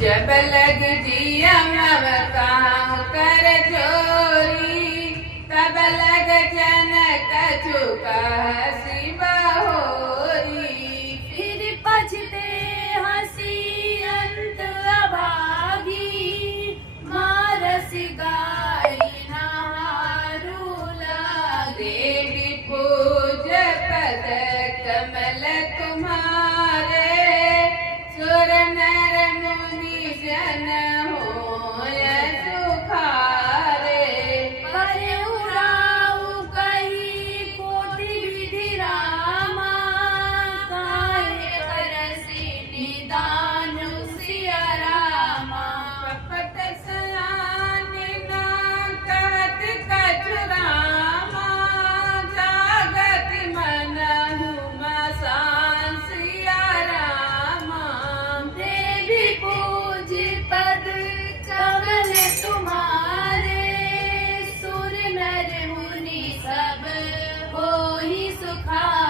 जब लग जिया काम कर चोरी तब लग जनक चुका हसी बहोरी। फिर पछते हसी अंत अभागी मारस गाय नहारू लागे। देवी पूज पद कमल तुम्हारे सुर नर मुनि जन होय सुखारे। पर उराऊ कही कोटि विधि रामा काहे करसि निदान सिया रामा। कपट सयानी ना कहत कछु रामा जागत मनहु मसान सिया रामा। देवी पूज पद कमल तुम्हारे सुर नर मुनि सब होहि सुखारे।